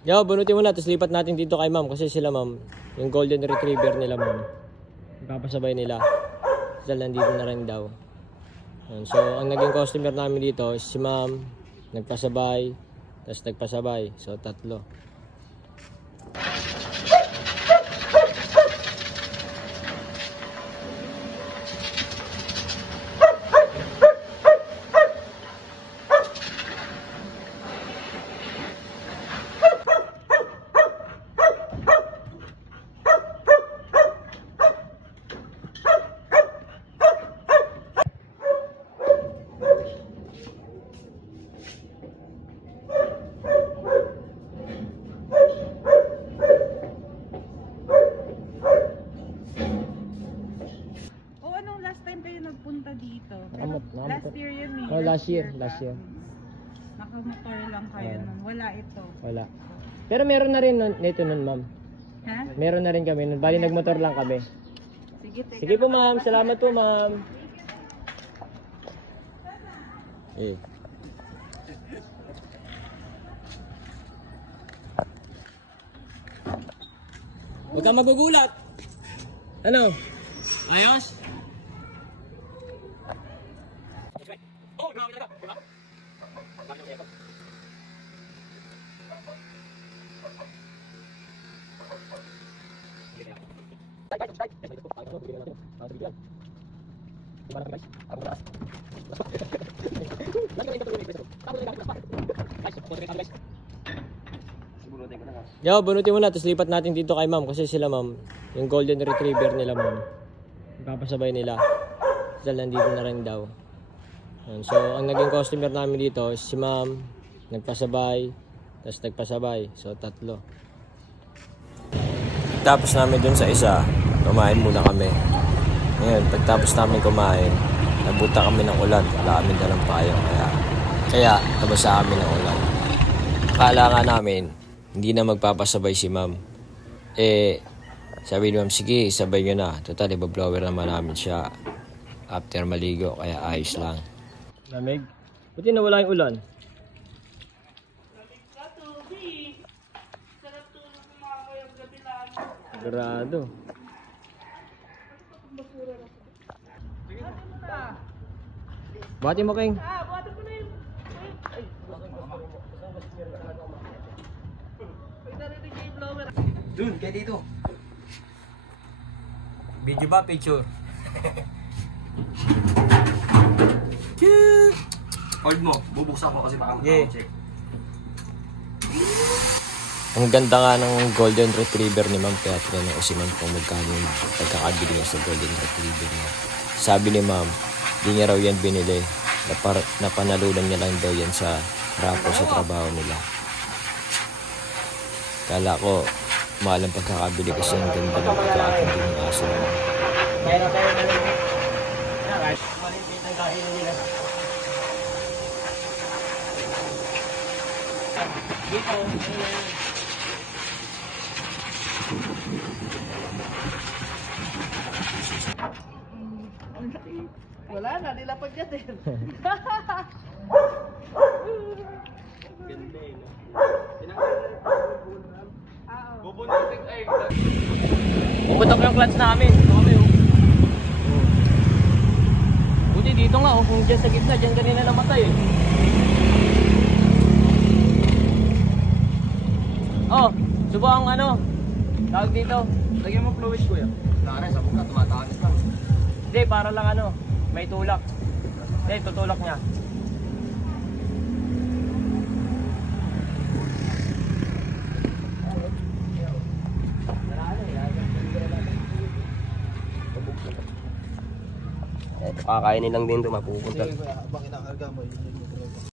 Yo, bunutin mo na, tapos lipat natin dito kay ma'am. Kasi sila ma'am, yung golden retriever nila ma'am, ipapasabay nila. Dahil nandito na rin daw. So, ang naging customer namin dito, si ma'am, nagpasabay, tapos nagpasabay. So, 3. Punta dito. Last year yun eh. Oh, last year. Nakamotor lang kayo nun. Wala ito. Wala. Pero meron na rin nito nun, ma'am. Ha? Meron na rin kami nun. Bali, nagmotor lang kami. Sige, teka. Sige po, ma'am. Salamat po, ma'am. Eh. Huwag kang magugulat. Ano? Ayos? Oh, grabe talaga. Diba? Yo, bunutin mo na, tapos lipat natin dito kay ma'am. Kasi sila ma'am, yung golden retriever nila ma'am, ipapasabay nila. Dahil nandito na rin daw. So, ang naging customer namin dito, si ma'am, nagpasabay, tapos nagpasabay. So, 3. Tapos namin dun sa isa, kumain muna kami. Ngayon, pagtapos namin kumain, nabuta kami ng ulan. Wala kami dalang payong. Kaya nabasa kami ng ulan. Akala nga namin, hindi na magpapasabay si ma'am. Sabi ni ma'am, sige, sabay nyo na. Total, ibablower naman namin siya after maligo, kaya ayos lang. Lamig? Buti na wala yung ulan. Lamig ka, tubig. Sarap tulog ng mga kayang gabi lang. Grado. Bati mo, King. Buhati mo na yun. Dun, kaya dito. Video ba? Picture? Hold mo, bubuksan ko kasi baka check. Ang ganda nga ng golden retriever ni ma'am, kaya tinanong ko si ma'am kung magkano yung pagkakabili niya sa golden retriever niya. Sabi ni ma'am, di niya raw yan binili. Napanalunan niya lang daw yan sa raffle sa trabaho nila. Kala ko, mahal ang pagkakabili kasi ang ganda ng pagkakabili ng aso. Kaya tayo na lang. Malipit ang kahinan nila. Dito, Wala na, nilapag yan din. Ganda eh, no? puputok yung clutch namin. Buti dito nga, kung dyan sa gitna, dyan kanina namatay eh. Oh, subang ano, tawag dito. Lagyan mo fluid ko yan. Nakaray, sabog na, tumatakas lang. Hindi, para lang ano, may tulak. Hindi, tutulak niya. Kakainin lang din ito, mapupunta. Bakit nakakarga mo?